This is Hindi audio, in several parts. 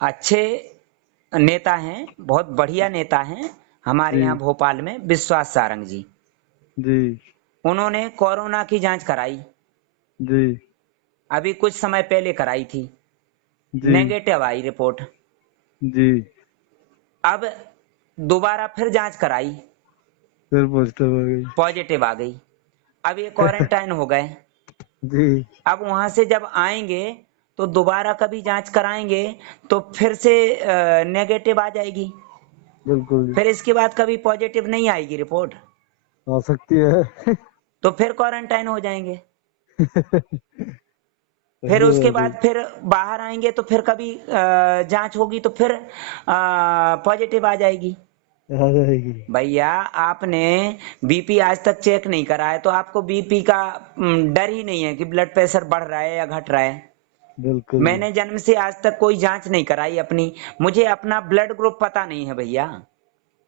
अच्छे नेता हैं, बहुत बढ़िया नेता हैं हमारे यहाँ जी भोपाल में, विश्वास सारंग जी। जी उन्होंने कोरोना की जांच कराई, जी अभी कुछ समय पहले कराई थी, जी नेगेटिव आई रिपोर्ट। जी। अब दोबारा फिर जांच कराई, फिर पॉजिटिव आ गई। पॉजिटिव आ गई। अब ये क्वारंटाइन हो गए। जी अब वहां से जब आएंगे तो दोबारा कभी जांच कराएंगे तो फिर से नेगेटिव आ जाएगी, बिल्कुल जी। फिर इसके बाद कभी पॉजिटिव नहीं आएगी रिपोर्ट, आ सकती है। तो फिर क्वारंटाइन हो जाएंगे। फिर सही उसके बात है। बाद फिर बाहर आएंगे तो फिर कभी जांच होगी तो फिर पॉजिटिव आ जाएगी। आ जाएगी। भैया आपने बीपी आज तक चेक नहीं करा है तो आपको बीपी का डर ही नहीं है कि ब्लड प्रेशर बढ़ रहा है या घट रहा है। बिल्कुल जी। मैंने जन्म से आज तक कोई जांच नहीं कराई अपनी, मुझे अपना ब्लड ग्रुप पता नहीं है भैया।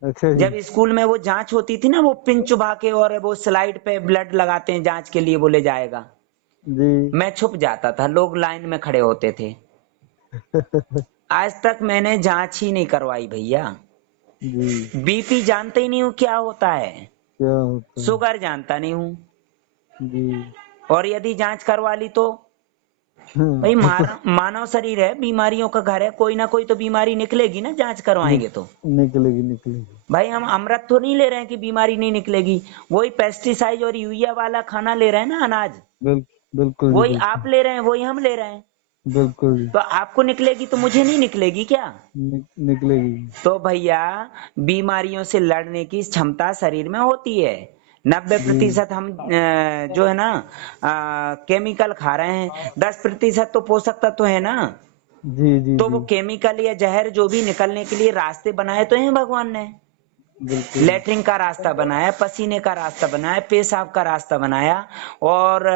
अच्छा जी। जब स्कूल में वो जांच होती थी ना, वो पिन चुभा के और वो स्लाइड पे ब्लड लगाते हैं जांच के लिए बोले जाएगा, जी। मैं छुप जाता था, लोग लाइन में खड़े होते थे। आज तक मैंने जांच ही नहीं करवाई भैया। जी। बीपी जानते ही नहीं हूँ क्या होता है, क्या होता है। शुगर जानता नहीं हूँ, जी। और यदि जांच करवा ली तो भाई हाँ। मानव शरीर है, बीमारियों का घर है, कोई ना कोई तो बीमारी निकलेगी ना जांच निक, करवाएंगे तो। निकलेगी निकलेगी। भाई हम अमृत तो नहीं ले रहे हैं कि बीमारी नहीं निकलेगी, वही पेस्टिसाइड और यूरिया वाला खाना ले रहे हैं ना, अनाज बिल, बिल्कुल जी वही बिल्कुल। आप ले रहे हैं, वही हम ले रहे हैं। बिल्कुल जी। तो आपको निकलेगी तो मुझे नहीं निकलेगी क्या? निकलेगी। तो भैया बीमारियों से लड़ने की क्षमता शरीर में होती है। 90% हम जो है ना केमिकल खा रहे हैं, 10% तो पोषक तत्व है ना। जी जी तो जी। वो केमिकल या जहर जो भी निकलने के लिए रास्ते बनाए तो हैं भगवान ने। बिल्कुल जी। लेटरिन का रास्ता बनाया, पसीने का रास्ता बनाया, पेशाब का रास्ता बनाया, और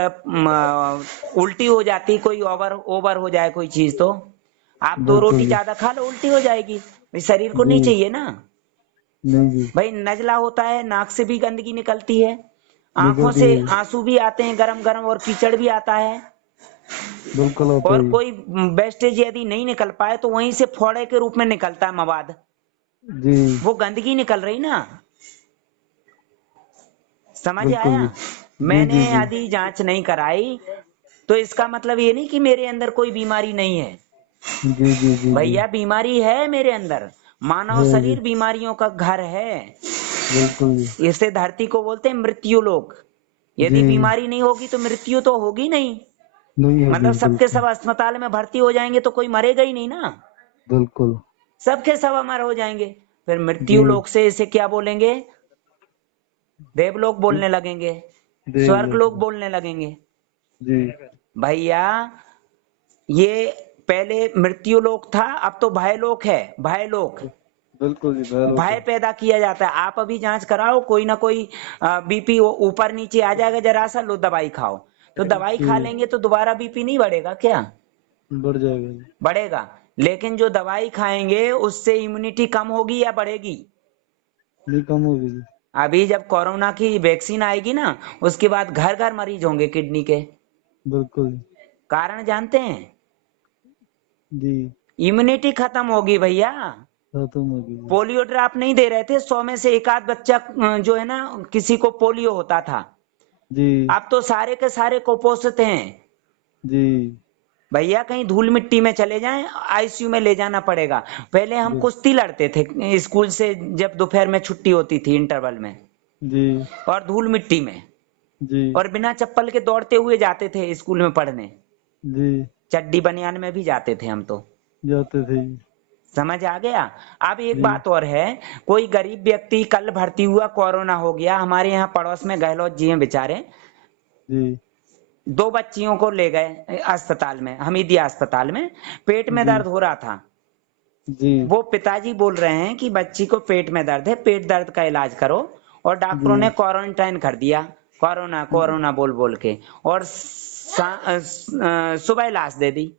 उल्टी हो जाती कोई ओवर ओवर हो जाए कोई चीज तो आप दो बिल्कुल रोटी जी। ज्यादा खा लो उल्टी हो जाएगी, भाई शरीर को जी। नहीं चाहिए ना। नहीं जी। भाई नजला होता है, नाक से भी गंदगी निकलती है, आंखों निकलती से है। आंसू भी आते हैं गरम गरम, और कीचड़ भी आता है। बिल्कुल होता और ही। कोई वेस्टेज यदि नहीं निकल पाए तो वहीं से फोड़े के रूप में निकलता है मवाद, जी। वो गंदगी निकल रही ना। समझ बिल्कुल आया? जी। जी मैंने जी जी। यदि जांच नहीं कराई तो इसका मतलब ये नहीं कि मेरे अंदर कोई बीमारी नहीं है। जी जी जी जी। भैया बीमारी है मेरे अंदर, मानव है जी। शरीर बीमारियों का घर है। बिल्कुल जी। इसे धरती को बोलते हैं मृत्यु लोक। जी। यदि बीमारी नहीं होगी तो मृत्यु तो होगी नहीं। नहीं होगी मतलब सबके बिल्कुल। सब अस्पताल में भर्ती हो जाएंगे तो कोई मरेगा ही नहीं ना, बिल्कुल। सबके सब अमर हो जाएंगे। फिर जी। मृत्यु लोक से इसे क्या बोलेंगे? देवलोक बोलने लगेंगे, देव स्वर्ग लोक लोग। बोलने लगेंगे। जी। भैया ये पहले मृत्यु लोक था, अब तो भय लोक है, भय लोक। बिल्कुल जी भैरव भय का। पैदा किया जाता है। आप अभी जांच कराओ, कोई ना कोई बीपी ऊपर नीचे आ जाएगा, जरा सा लो दवाई खाओ, तो दवाई खा जी। लेंगे तो दोबारा बीपी नहीं बढ़ेगा क्या? बढ़ जाएगा जी। बढ़ेगा। लेकिन जो दवाई खाएंगे उससे इम्यूनिटी कम होगी या बढ़ेगी? नहीं कम होगी जी। अभी जब कोरोना की वैक्सीन आएगी ना, उसके बाद घर घर मरीज होंगे किडनी के। बिल्कुल कारण जानते हैं? जी। इम्यूनिटी खत्म होगी भैया। खत्म होगी जी। पोलियो ड्रॉप नहीं दे रहे थे, 100 में से एक आध बच्चा जो है ना किसी को पोलियो होता था। जी अब तो सारे के सारे कुपोषित हैं। जी। भैया कहीं धूल मिट्टी में चले जाएं आईसीयू में ले जाना पड़ेगा। पहले हम बिल- कुश्ती लड़ते थे स्कूल से, जब दोपहर में छुट्टी होती थी इंटरवल में, जी और धूल मिट्टी में, जी और बिना चप्पल के दौड़ते हुए जाते थे स्कूल में पढ़ने। जी। चड्डी बनियान में भी जाते थे हम तो। जाते थे जी। समझ आ गया? अब एक जी बात और है, कोई गरीब व्यक्ति कल भर्ती हुआ, कोरोना हो गया, हमारे यहाँ पड़ोस में गहलोत जी हैं बेचारे, जी दो बच्चियों को ले गए अस्पताल में, हमीदिया अस्पताल में, पेट में जी दर्द हो रहा था। जी वो पिताजी बोल रहे हैं कि बच्ची को पेट में दर्द है, पेट दर्द का इलाज करो, और डॉक्टरों ने जी क्वारंटाइन कर दिया, कोरोना कोरोना बोल बोल के, और सुबह लाश दे दी।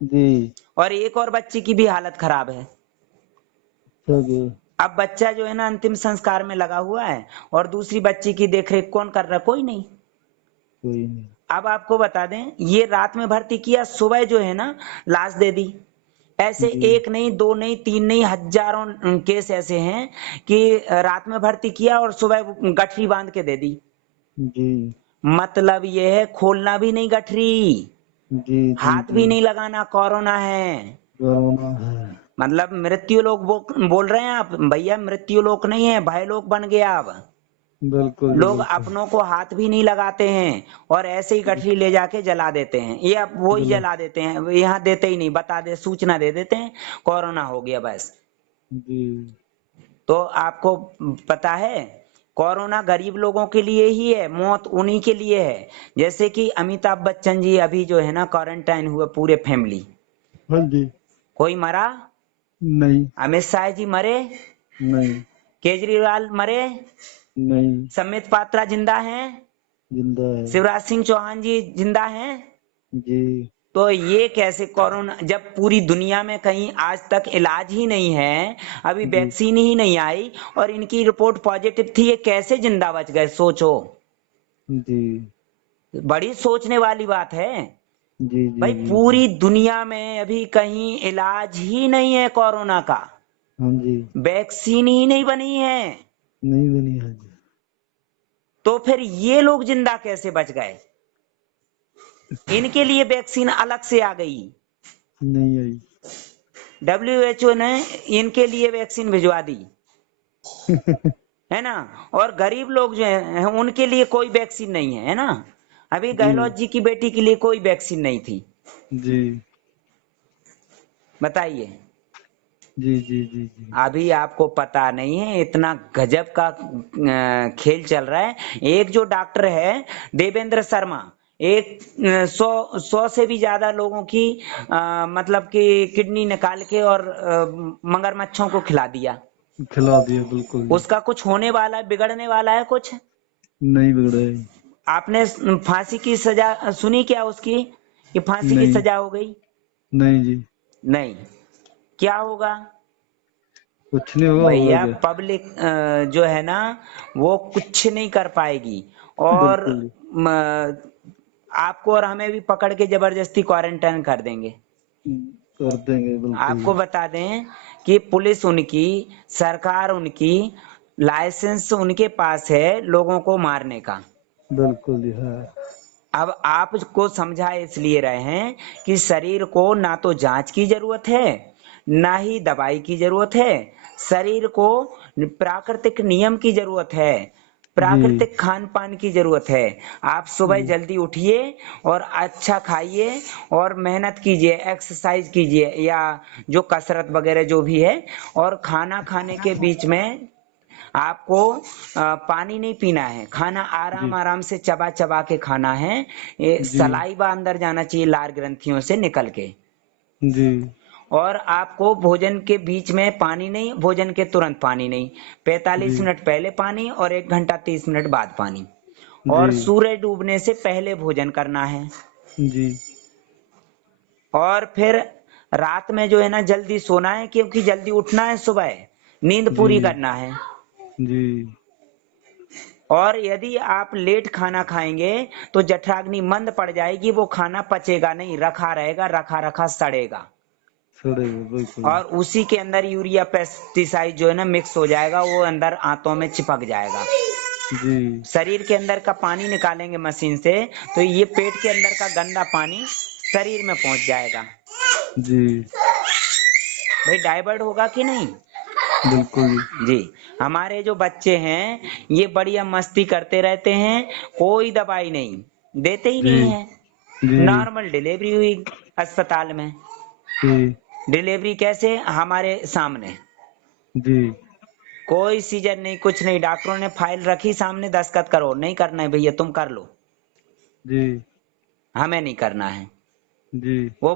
जी। और एक और बच्ची की भी हालत खराब है। अच्छा जी। अब बच्चा जो है ना अंतिम संस्कार में लगा हुआ है, और दूसरी बच्ची की देखरेख कौन कर रहा है? कोई नहीं। कोई नहीं। अब आपको बता दें, ये रात में भर्ती किया, सुबह जो है ना लाश दे दी। ऐसे जी एक नहीं, दो नहीं, तीन नहीं, हजारों केस ऐसे हैं कि रात में भर्ती किया और सुबह गठरी बांध के दे दी। जी मतलब ये है खोलना भी नहीं गठरी, जी जी हाथ जी। भी नहीं लगाना, कोरोना है। कोरोना है। मतलब मृत्यु लोक बोल रहे हैं आप भैया, मृत्यु लोक नहीं है, भय लोक बन गया अब। बिल्कुल जी लोग बिल्कुल। अपनों को हाथ भी नहीं लगाते हैं और ऐसे ही गठरी ले जाके जला देते हैं, ये अब वो ही जला। जला देते हैं, यहाँ देते ही नहीं, बता दे, सूचना दे देते हैं कोरोना हो गया बस। जी तो आपको पता है कोरोना गरीब लोगों के लिए ही है, मौत उन्हीं के लिए है। जैसे कि अमिताभ बच्चन जी अभी जो है ना क्वारंटाइन हुए पूरे फैमिली, हाँ जी। कोई मरा? नहीं अमित शाह जी मरे? नहीं केजरीवाल मरे? नहीं। समित पात्रा जिंदा हैं? जिंदा है। शिवराज सिंह चौहान जी जिंदा हैं? जी तो ये कैसे कोरोना, जब पूरी दुनिया में कहीं आज तक इलाज ही नहीं है, अभी जी वैक्सीन ही नहीं आई और इनकी रिपोर्ट पॉजिटिव थी, ये कैसे जिंदा बच गए सोचो। जी बड़ी सोचने वाली बात है। जी जी भाई जी जी। पूरी दुनिया में अभी कहीं इलाज ही नहीं है कोरोना का, हाँ जी। वैक्सीन ही नहीं बनी है, नहीं बनी है जी। तो फिर ये लोग जिंदा कैसे बच गए? इनके लिए वैक्सीन अलग से आ गई, नहीं आई। WHO ने इनके लिए वैक्सीन भिजवा दी, है ना। और गरीब लोग जो हैं उनके लिए कोई वैक्सीन नहीं है ना। अभी जी गहलोत जी की बेटी के लिए कोई वैक्सीन नहीं थी, जी बताइए। जी जी जी जी। अभी आपको पता नहीं है, इतना गजब का खेल चल रहा है। एक जो डॉक्टर है देवेंद्र शर्मा, एक 100 से भी ज्यादा लोगों की मतलब कि किडनी निकाल के और मगरमच्छों को खिला दिया। खिला दिया बिल्कुल जी। उसका कुछ होने वाला है, बिगड़ने वाला है कुछ? नहीं बिगड़ा है। आपने फांसी की सजा सुनी क्या उसकी, कि फांसी की नहीं सजा हो गई? नहीं जी। नहीं। क्या होगा कुछ नहीं होगा, होगा भैया? क्या। पब्लिक जो है ना वो कुछ नहीं कर पाएगी। और बिल्कुल जी। म, आपको और हमें भी पकड़ के जबरदस्ती क्वारंटाइन कर देंगे। कर देंगे बिल्कुल आपको जी। बता दें कि पुलिस उनकी, सरकार उनकी, लाइसेंस उनके पास है लोगों को मारने का। बिल्कुल जी है। अब आपको समझा इसलिए रहे हैं कि शरीर को ना तो जांच की जरूरत है, ना ही दवाई की जरूरत है। शरीर को प्राकृतिक नियम की जरूरत है, जी प्राकृतिक खान पान की जरूरत है। आप सुबह जी जल्दी उठिए और अच्छा खाइए और मेहनत कीजिए, एक्सरसाइज कीजिए या जो कसरत वगैरह जो भी है। और खाना खाने के बीच में आपको पानी नहीं पीना है, खाना आराम जी आराम से चबा चबा के खाना है। ये जी सलाइवा अंदर जाना चाहिए लार ग्रंथियों से निकल के। जी और आपको भोजन के बीच में पानी नहीं, भोजन के तुरंत पानी नहीं, 45 जी मिनट पहले पानी और 1 घंटा 30 मिनट बाद पानी। जी और सूर्य डूबने से पहले भोजन करना है। जी और फिर रात में जो है ना जल्दी सोना है, क्योंकि जल्दी उठना है सुबह, नींद जी पूरी करना है। जी और यदि आप लेट खाना खाएंगे तो जठराग्नि मंद पड़ जाएगी, वो खाना पचेगा नहीं, रखा रहेगा, रखा रखा सड़ेगा। सड़ेगा बिल्कुल और उसी के अंदर यूरिया पेस्टिसाइड जो है ना मिक्स हो जाएगा, वो अंदर आंतों में चिपक जाएगा। जी शरीर के अंदर का पानी निकालेंगे मशीन से, तो ये पेट के अंदर का गंदा पानी शरीर में पहुंच जाएगा। जी भाई डाइवर्ट होगा कि नहीं? बिल्कुल जी जी। हमारे जो बच्चे हैं ये बढ़िया मस्ती करते रहते हैं, कोई दवाई नहीं, देते ही जी नहीं है। जी नॉर्मल डिलीवरी हुई अस्पताल में, जी डिलीवरी कैसे? हमारे सामने, जी कोई सीजन नहीं, कुछ नहीं, डॉक्टरों ने फाइल रखी सामने, दस्तखत करो, नहीं करना है भैया तुम कर लो, जी हमें नहीं करना है। जी वो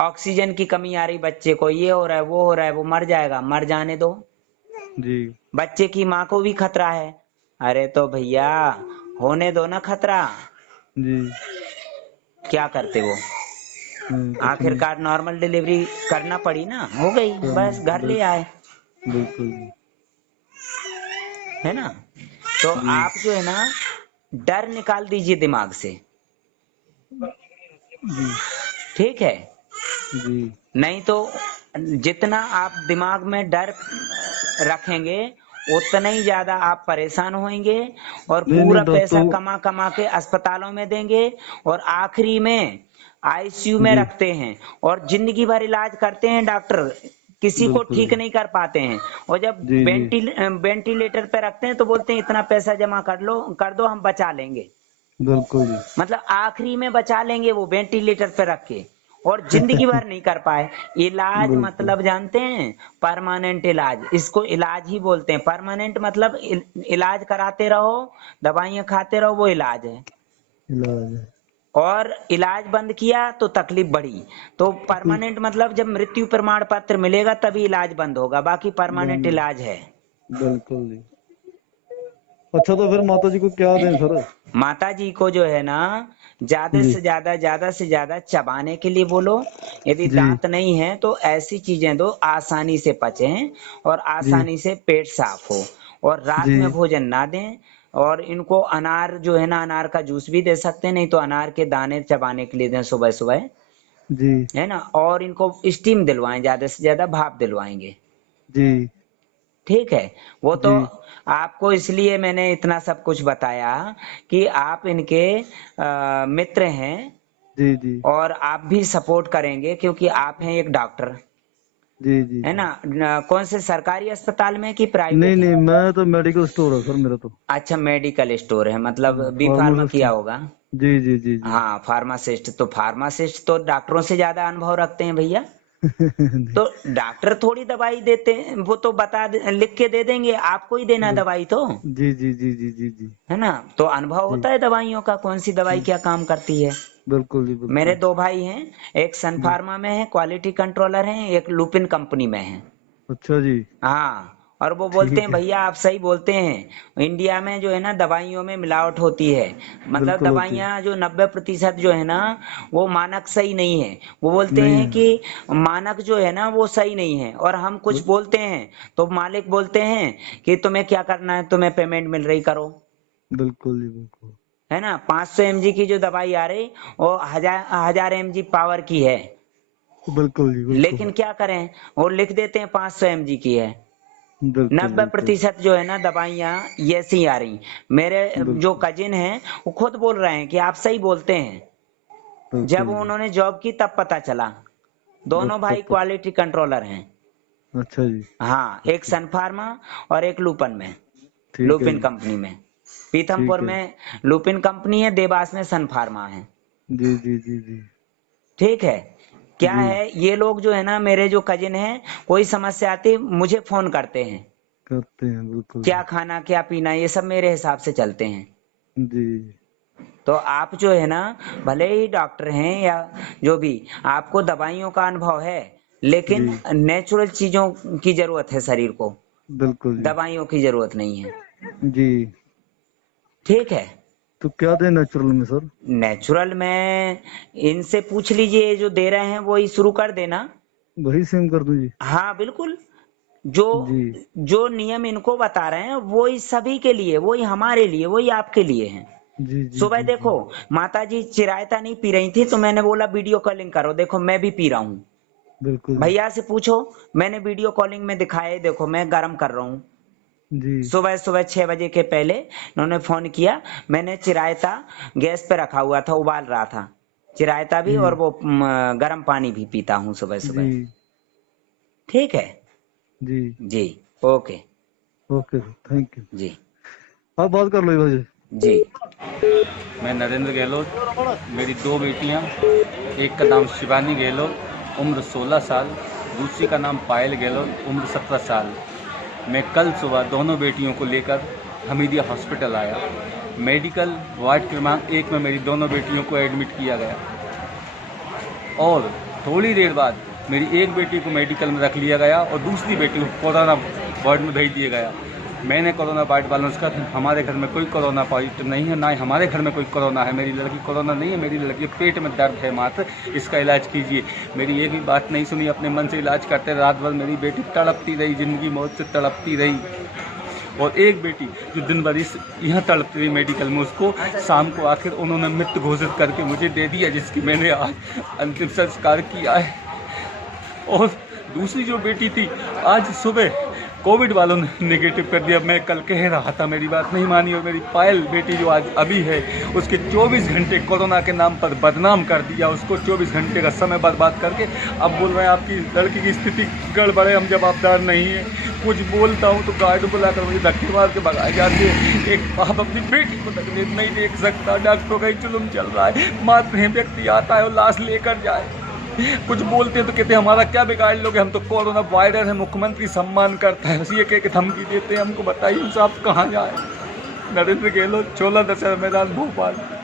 ऑक्सीजन की कमी आ रही बच्चे को, ये हो रहा है, वो हो रहा है, वो मर जाएगा, मर जाने दो। जी बच्चे की माँ को भी खतरा है, अरे तो भैया होने दो ना खतरा। जी क्या करते वो? कुछ नहीं। आखिरकार नॉर्मल डिलीवरी करना पड़ी ना, हो गई, बस घर ले आए, बिल्कुल जी। है ना। तो जी आप जो है ना डर निकाल दीजिए दिमाग से, जी ठीक है। जी नहीं तो जितना आप दिमाग में डर रखेंगे उतना ही ज्यादा आप परेशान होंगे और नहीं पूरा नहीं पैसा डॉक्टर। कमा कमा के अस्पतालों में देंगे और आखिरी में आईसीयू में जी रखते हैं और जिंदगी भर इलाज करते हैं डॉक्टर, किसी को बिल्कुल ठीक जी। नहीं कर पाते हैं। और जब जी जी वेंटिलेटर पे रखते हैं तो बोलते हैं इतना पैसा जमा कर दो हम बचा लेंगे। बिल्कुल जी। मतलब आखिरी में बचा लेंगे वो वेंटिलेटर पे रख के, और जिंदगी भर नहीं कर पाए इलाज। बिल्कुल मतलब जानते हैं, परमानेंट इलाज, इसको इलाज ही बोलते हैं। परमानेंट मतलब इलाज कराते रहो, दवाइयां खाते रहो, वो इलाज है। इलाज है। और इलाज बंद किया तो तकलीफ बढ़ी। तो कोई परमानेंट मतलब जब मृत्यु प्रमाण पत्र मिलेगा तभी इलाज बंद होगा, बाकी परमानेंट बंद। इलाज है। बिल्कुल जी। अच्छा तो फिर माता जी को क्या दें सर? माता जी को जो है ना, जी ज्यादा से ज्यादा चबाने के लिए बोलो। यदि जी दांत नहीं है तो ऐसी चीजें दो आसानी से पचे और जी आसानी से पेट साफ हो। और रात जी में भोजन ना दें। और इनको अनार जो है ना, अनार का जूस भी दे सकते हैं, नहीं तो अनार के दाने चबाने के लिए दें सुबह सुबह, जी है ना। और इनको स्टीम दिलवाएं, ज्यादा से ज्यादा भाप दिलवाएंगे। जी ठीक है। वो तो जी आपको इसलिए मैंने इतना सब कुछ बताया कि आप इनके मित्र हैं जी जी और आप भी सपोर्ट करेंगे क्योंकि आप हैं एक डॉक्टर, जी जी है जी। ना। कौन से सरकारी अस्पताल में कि नहीं प्राइवेट है? नहीं, मैं तो मेडिकल स्टोर है सर मेरा तो। अच्छा, मेडिकल स्टोर है, मतलब बी फार्मा फार्मासिस्ट किया हूँ। होगा। जी जी जी जी। हाँ, फार्मासिस्ट। तो फार्मासिस्ट तो डॉक्टरों से ज्यादा अनुभव रखते हैं भैया। जी तो डॉक्टर थोड़ी दवाई देते हैं, वो तो लिख के दे देंगे, आपको ही देना बिल- दवाई तो, जी जी जी जी जी जी है ना। तो अनुभव जी होता है दवाइयों का, कौन सी दवाई जी क्या काम करती है। बिल्कुल जी मेरे बिल्कुल। 2 भाई हैं, एक सन जी फार्मा में है, क्वालिटी कंट्रोलर हैं, एक लुपिन कंपनी में है। अच्छा जी। हाँ। और वो बोलते ठीक हैं है। भैया आप सही बोलते हैं, इंडिया में जो है ना दवाइयों में मिलावट होती है। मतलब बिल्कुल होती है। दवाइयाँ जो 90% जो है ना, वो मानक सही नहीं है। वो बोलते नहीं हैं है। कि मानक जो है ना वो सही नहीं है, और हम कुछ बि- बोलते हैं तो मालिक बोलते हैं कि तुम्हें क्या करना है, तुम्हें पेमेंट मिल रही करो, बिल्कुल जी बिल्कुल। है ना। 500 mg की जो दवाई आ रही वो हजार mg पावर की है, बिल्कुल जी बिल्कुल। लेकिन क्या करें, वो लिख देते हैं 500 mg की है। बिल्कुल नब्बे बिल्कुल प्रतिशत जो है ना दवाइयाँ ये ऐसी आ रही। मेरे जो बिल्कुल कजिन हैं वो खुद बोल रहे हैं कि आप सही बोलते हैं। जब बिल्कुल जी। उन्होंने जॉब की तब पता चला। दोनों तब भाई पता। क्वालिटी कंट्रोलर हैं। अच्छा जी। हाँ, एक अच्छा। सन फार्मा और एक लुपन में, ठीक है लुपिन जी। कंपनी में। पीथमपुर ठीक है। में लुपिन कंपनी है, देवास में सन फार्मा है। जी जी जी जी ठीक है। क्या जी है, ये लोग जो है ना, मेरे जो कजिन हैं, कोई समस्या आती मुझे फोन करते हैं, करते हैं बिल्कुल क्या जी। खाना क्या पीना, ये सब मेरे हिसाब से चलते हैं। जी तो आप जो है ना, भले ही डॉक्टर हैं या जो भी, आपको दवाइयों का अनुभव है, जी लेकिन नेचुरल चीजों की जरूरत है शरीर को, बिल्कुल जी। दवाइयों की जरूरत नहीं है। जी ठीक है। तो क्या दें नेचुरल में सर? नेचुरल में इनसे पूछ लीजिए, जो दे रहे हैं वही शुरू कर देना। वही सेम कर दूं जी? हाँ बिल्कुल। जो जी जो नियम इनको बता रहे हैं वही सभी के लिए, वही हमारे लिए, वही आपके लिए है। जी जी सुबह जी जी देखो, माता जी चिरायता नहीं पी रही थी तो मैंने बोला वीडियो कॉलिंग करो, देखो मैं भी पी रहा हूँ। बिल्कुल जी। भैया से पूछो, मैंने वीडियो कॉलिंग में दिखाया, देखो मैं गर्म कर रहा हूँ। जी सुबह सुबह 6 बजे के पहले इन्होंने फोन किया, मैंने चिरायता गैस पे रखा हुआ था, उबाल रहा था चिरायता भी, जी और वो गर्म पानी भी पीता हूँ सुबह जी सुबह। ठीक है। जी। जी। Okay. Okay sir, thank you. जी। आप बात कर लो भाई। जी। मैं नरेंद्र गहलोत, मेरी 2 बेटियां, एक का नाम शिवानी गहलोत, उम्र 16 साल, दूसरी का नाम पायल गहलोत, उम्र 17 साल। मैं कल सुबह दोनों बेटियों को लेकर हमीदिया हॉस्पिटल आया। मेडिकल वार्ड क्रमांक 1 में मेरी दोनों बेटियों को एडमिट किया गया और थोड़ी देर बाद मेरी एक बेटी को मेडिकल में रख लिया गया और दूसरी बेटी को कोरोना वार्ड में भेज दिया गया। मैंने कोरोना वार्ड वालों से कहा हमारे घर में कोई कोरोना पॉजिटिव नहीं है, ना ही हमारे घर में कोई कोरोना है, मेरी लड़की कोरोना नहीं है, मेरी लड़की पेट में दर्द है मात्र, इसका इलाज कीजिए। मेरी एक भी बात नहीं सुनी, अपने मन से इलाज करते। रात भर मेरी बेटी तड़पती रही, ज़िंदगी मौत से तड़पती रही। और एक बेटी जो दिन भर यहाँ तड़पती रही मेडिकल में, उसको शाम को आखिर उन्होंने मृत घोषित करके मुझे दे दिया, जिसकी मैंने आज अंतिम संस्कार किया है। और दूसरी जो बेटी थी, आज सुबह कोविड वालों ने नेगेटिव कर दिया। मैं कल कह रहा था, मेरी बात नहीं मानी, और मेरी पायल बेटी जो आज अभी है, उसके 24 घंटे कोरोना के नाम पर बदनाम कर दिया, उसको 24 घंटे का समय बर्बाद करके अब बोल रहे हैं आपकी लड़की की स्थिति गड़बड़ है, हम जवाबदार नहीं है। कुछ बोलता हूँ तो गार्ड बुलाकर मुझे धक्के मार के भगाई जाती है। एक बाप अपनी बेटी को तकलीफ नहीं देख सकता, डॉक्टरों का ही जुल्म चल रहा है। मात्र व्यक्ति आता है और लाश लेकर जाए, कुछ बोलते हैं तो कहते हैं हमारा क्या बिगाड़ लोगे, हम तो कोरोना वायरस है, मुख्यमंत्री सम्मान करता है, बस ये कह के धमकी देते हैं। हमको बताइए साहब कहाँ जाए। नरेंद्र गहलोत, 16 दशहरा मैदान, भोपाल।